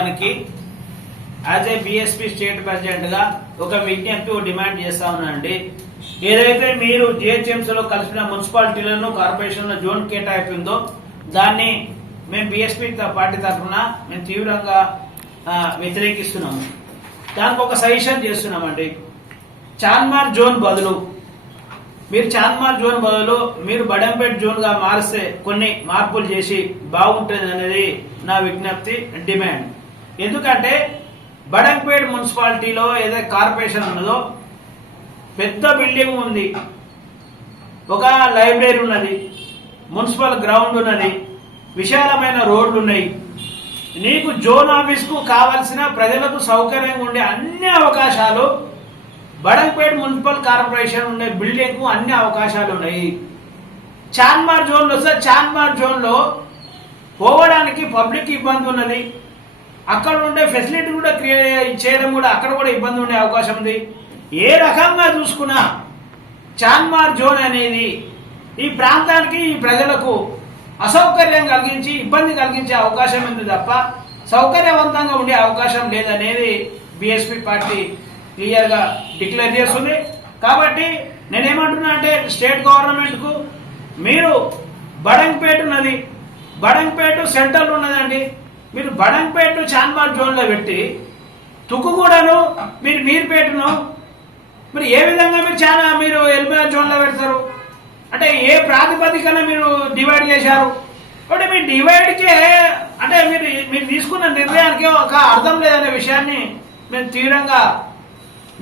ప్రభుత్వానికి as a BSP state ప్రెసిడెంట్గా ఒక విజ్ఞప్తి డిమాండ్ చేస్తా ఉన్నానండి. ఏదైతే మీరు జిహెచ్ఎంసీలో కలిసిన మున్సిపాలిటీలను కార్పొరేషన్ల జోన్ కేటాయింపుందో దాన్ని మేము బిఎస్పీ పార్టీ తరఫున మేము తీవ్రంగా వ్యతిరేకిస్తున్నాము. దానికి ఒక సజెషన్ చేస్తున్నామండి. చాన్మార్ జోన్ బదులు మీరు బడంపేట్ జోన్గా మారిస్తే కొన్ని మార్పులు చేసి బాగుంటుంది అనేది నా విజ్ఞప్తి, డిమాండ్. ఎందుకంటే బడంపేట్ మున్సిపాలిటీలో ఏదైతే కార్పొరేషన్ ఉన్నదో పెద్ద బిల్డింగ్ ఉంది, ఒక లైబ్రరీ ఉన్నది, మున్సిపల్ గ్రౌండ్ ఉన్నది, విశాలమైన రోడ్లు ఉన్నాయి. నీకు జోన్ ఆఫీస్కు కావలసిన ప్రజలకు సౌకర్యంగా ఉండే అన్ని అవకాశాలు బడంపేట్ మున్సిపల్ కార్పొరేషన్ ఉండే బిల్డింగ్కు అన్ని అవకాశాలు ఉన్నాయి. చాన్మార్ జోన్లో వస్తే చాన్మార్ జోన్లో పోవడానికి పబ్లిక్ ఇబ్బంది ఉన్నది, అక్కడ ఉండే ఫెసిలిటీ కూడా క్రియేట్ చేయడం కూడా అక్కడ కూడా ఇబ్బంది ఉండే అవకాశం ఉంది. ఏ రకంగా చూసుకున్నా చాన్మార్ జోన్ అనేది ఈ ప్రాంతానికి ఈ ప్రజలకు అసౌకర్యం కలిగించి ఇబ్బంది కలిగించే అవకాశం ఉంది తప్ప సౌకర్యవంతంగా ఉండే అవకాశం లేదనేది బిఎస్పీ పార్టీ క్లియర్గా డిక్లేర్ చేస్తుంది. కాబట్టి నేనేమంటున్నా అంటే స్టేట్ గవర్నమెంట్కు మీరు బడంపేట ఉన్నది, బడంపేట సెంట్రల్ ఉన్నదండి, మీరు బడంపేట చాన్మార్ జోన్లో పెట్టి తుక్కుగూడను మీరు మీర్పేటను మీరు ఏ విధంగా మీరు ఎల్బిఆర్ జోన్లో పెడతారు? అంటే ఏ ప్రాతిపదికన మీరు డివైడ్ చేశారు? అంటే మీ డివైడ్కే అంటే మీరు తీసుకున్న నిర్ణయానికి ఒక అర్థం లేదనే విషయాన్ని మేము తీవ్రంగా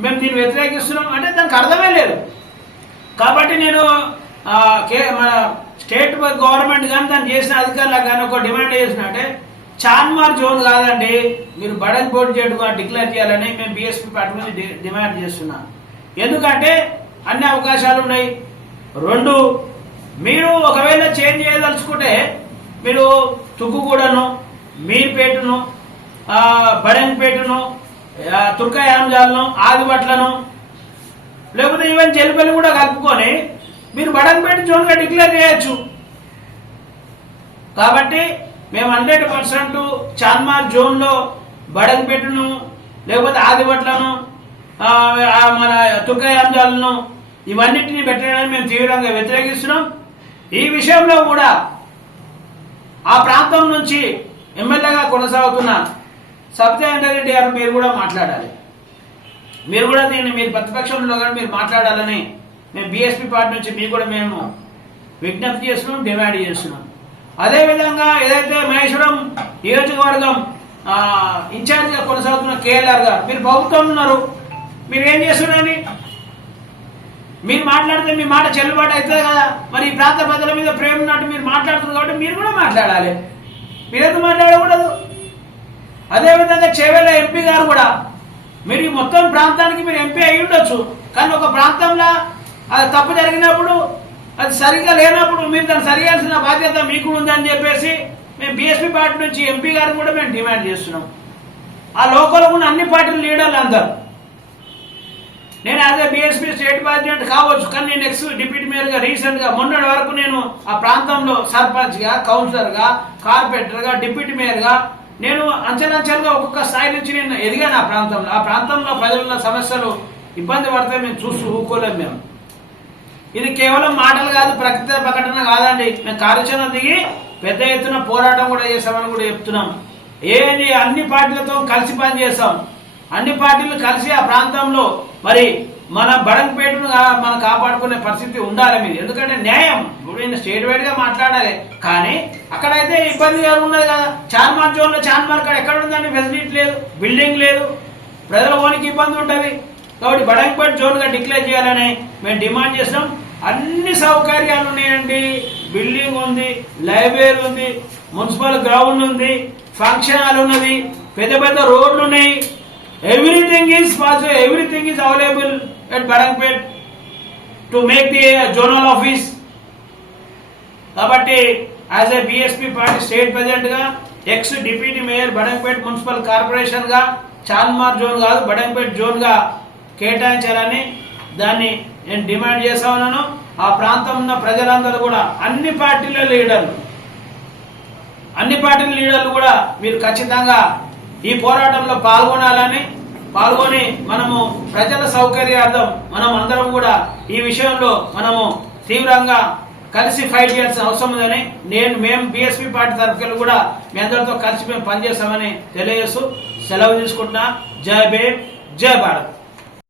దీన్ని వ్యతిరేకిస్తున్నాం. అంటే దానికి అర్థమే లేదు. కాబట్టి నేను మన స్టేట్ గవర్నమెంట్ కానీ దాన్ని చేసిన అధికారులకు కానీ ఒక డిమాండ్ చేసిన అంటే చాన్మార్ జోన్ కాదండి, మీరు బడంపేట్ జోన్గా డిక్లేర్ చేయాలని మేము బిఎస్పీ పార్టీ మీద డిమాండ్ చేస్తున్నాం. ఎందుకంటే అన్ని అవకాశాలు ఉన్నాయి. రెండు, మీరు ఒకవేళ చేంజ్ చేయదలుచుకుంటే మీరు తుక్కుగూడను, మీర్పేటను, బడంపేటను, తుర్కయాంజాలను, ఆదిబట్లను లేకపోతే ఈవెన్ చెలిపల్లి కూడా కలుపుకొని మీరు బడంపేట జోన్గా డిక్లేర్ చేయొచ్చు. కాబట్టి మేము 100% చాన్మార్ జోన్లో బడంపేటను లేకపోతే ఆదిబట్లను మన తుర్కయాంజాలను ఇవన్నిటిని పెట్టడానికి మేము తీవ్రంగా వ్యతిరేకిస్తున్నాం. ఈ విషయంలో కూడా ఆ ప్రాంతం నుంచి ఎమ్మెల్యేగా కొనసాగుతున్న సత్యేందర్ రెడ్డి గారు మీరు కూడా మాట్లాడాలి. మీరు కూడా దీన్ని మీరు ప్రతిపక్షంలో కానీ మీరు మాట్లాడాలని మేము బిఎస్పీ పార్టీ నుంచి మీకు కూడా మేము విజ్ఞప్తి చేస్తున్నాం, డిమాండ్ చేస్తున్నాం. అదేవిధంగా ఏదైతే మహేశ్వరం నియోజకవర్గం ఇన్ఛార్జిగా కొనసాగుతున్న కేఎల్ఆర్ గారు మీరు ప్రభుత్వం ఉన్నారు, మీరు ఏం చేస్తున్నారని మీరు మాట్లాడితే మీ మాట చెల్లుబాటు అవుతుంది కదా. మరి ఈ ప్రాంత ప్రజల మీద ప్రేమ ఉన్నట్టు మీరు మాట్లాడుతున్నారు కాబట్టి మీరు కూడా మాట్లాడాలి, మీరెందుకు మాట్లాడకూడదు? అదేవిధంగా చేవెళ్ళ ఎంపీ గారు కూడా మీరు ఈ మొత్తం ప్రాంతానికి మీరు ఎంపీ అయి ఉండొచ్చు, కానీ ఒక ప్రాంతంలో అది తప్పు జరిగినప్పుడు అది సరిగ్గా లేనప్పుడు మీరు దాన్ని సరిగాల్సిన బాధ్యత మీకు ఉందని చెప్పేసి మేము బిఎస్పీ పార్టీ నుంచి ఎంపీ గారిని కూడా మేము డిమాండ్ చేస్తున్నాం. ఆ లోకల్ ఉన్న అన్ని పార్టీల లీడర్లు అందరూ నేను as a BSP state president కావచ్చు, కానీ నేను ఎక్స్ డిప్యూటీ మేయర్గా రీసెంట్గా మొన్నటి వరకు నేను ఆ ప్రాంతంలో సర్పంచ్గా, కౌన్సిలర్గా, కార్పొరేటర్గా, డిప్యూటీ మేయర్గా నేను అంచెలంచెలుగా ఒక్కొక్క స్థాయి నుంచి నేను ఎదిగాను. ఆ ప్రాంతంలో ప్రజల సమస్యలు ఇబ్బంది పడితే మేము చూస్తూ ఊరుకోలేము. మేము ఇది కేవలం మాటలు కాదు, ప్రకటన కాదండి. మేము కార్యాచరణ దిగి పెద్ద ఎత్తున పోరాటం కూడా చేస్తామని కూడా చెప్తున్నాం. అన్ని పార్టీలతో కలిసి పనిచేస్తాం, అన్ని పార్టీలు కలిసి ఆ ప్రాంతంలో మరి మన బడంపేటను మనం కాపాడుకునే పరిస్థితి ఉండాలి మీరు. ఎందుకంటే న్యాయం ఇప్పుడు నేను స్టేట్ వైడ్ గా మాట్లాడాలి, కానీ అక్కడైతే ఇబ్బంది ఉన్నది కదా. చాన్మార్ జోన్లో చాన్మార్ కాడ ఎక్కడ ఉందండి? ఫెసిలిటీ లేదు, బిల్డింగ్ లేదు, ప్రజల ఓనికి ఇబ్బంది ఉంటుంది. కాబట్టి బడంపేట జోన్ గా డిక్లేర్ చేయాలని మేము డిమాండ్ చేస్తాం. అన్ని సౌకర్యాలు ఉన్నాయండి, బిల్డింగ్ ఉంది, లైబ్రరీ ఉంది, మున్సిపల్ గ్రౌండ్ ఉంది, ఫంక్షన్ హాల్ ఉన్నది, పెద్ద పెద్ద రోడ్లు ఉన్నాయి. Everything is possible, everything is available at Badankpet to make the zonal office. కాబట్టి as a BSP party state president గా ex deputy mayor Badangpet municipal corporation గా చాన్మార్ జోన్ కాదు బడంపేట్ జోన్ గా కేటాయించాలని దాన్ని నేను డిమాండ్ చేస్తా ఉన్నాను. ఆ ప్రాంతం ఉన్న ప్రజలందరూ కూడా అన్ని పార్టీల లీడర్లు కూడా మీరు ఖచ్చితంగా ఈ పోరాటంలో పాల్గొని మనము ప్రజల సౌకర్యార్థం మనం అందరం కూడా ఈ విషయంలో మనము తీవ్రంగా కలిసి ఫైట్ చేయాల్సిన అవసరం ఉందని మేము బీఎస్పీ పార్టీ తరఫున కూడా మీ అందరితో కలిసి మేము పనిచేస్తామని తెలియజేస్తూ సెలవు తీసుకుంటున్నా. జై భీమ్, జై భారత్.